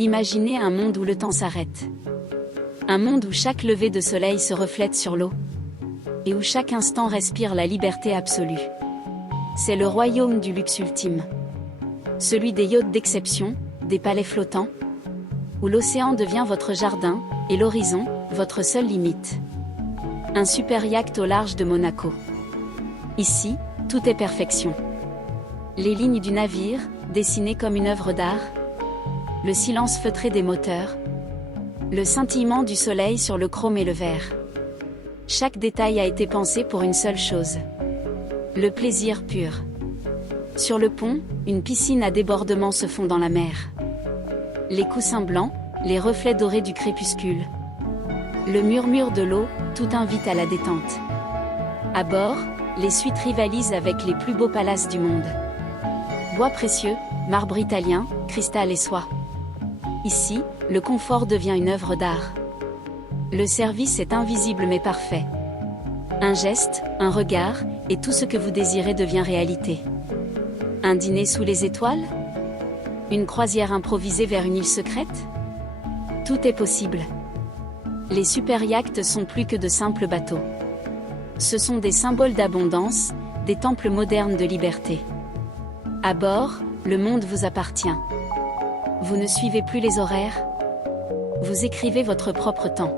Imaginez un monde où le temps s'arrête. Un monde où chaque lever de soleil se reflète sur l'eau. Et où chaque instant respire la liberté absolue. C'est le royaume du luxe ultime. Celui des yachts d'exception, des palais flottants. Où l'océan devient votre jardin, et l'horizon, votre seule limite. Un super yacht au large de Monaco. Ici, tout est perfection. Les lignes du navire, dessinées comme une œuvre d'art. Le silence feutré des moteurs. Le scintillement du soleil sur le chrome et le verre. Chaque détail a été pensé pour une seule chose. Le plaisir pur. Sur le pont, une piscine à débordement se fond dans la mer. Les coussins blancs, les reflets dorés du crépuscule. Le murmure de l'eau, tout invite à la détente. À bord, les suites rivalisent avec les plus beaux palaces du monde. Bois précieux, marbre italien, cristal et soie. Ici, le confort devient une œuvre d'art. Le service est invisible mais parfait. Un geste, un regard, et tout ce que vous désirez devient réalité. Un dîner sous les étoiles? Une croisière improvisée vers une île secrète? Tout est possible. Les super yachts sont plus que de simples bateaux. Ce sont des symboles d'abondance, des temples modernes de liberté. À bord, le monde vous appartient. Vous ne suivez plus les horaires. Vous écrivez votre propre temps.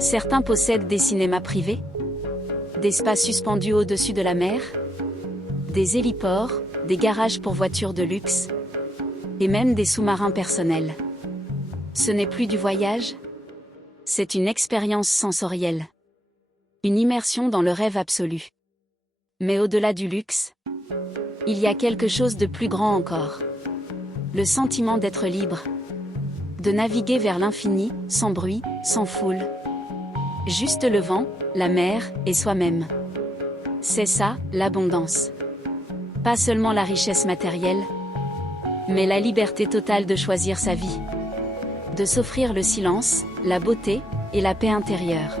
Certains possèdent des cinémas privés, des spas suspendus au-dessus de la mer, des héliports, des garages pour voitures de luxe, et même des sous-marins personnels. Ce n'est plus du voyage, c'est une expérience sensorielle. Une immersion dans le rêve absolu. Mais au-delà du luxe, il y a quelque chose de plus grand encore. Le sentiment d'être libre. De naviguer vers l'infini, sans bruit, sans foule. Juste le vent, la mer, et soi-même. C'est ça, l'abondance. Pas seulement la richesse matérielle, mais la liberté totale de choisir sa vie. De s'offrir le silence, la beauté, et la paix intérieure.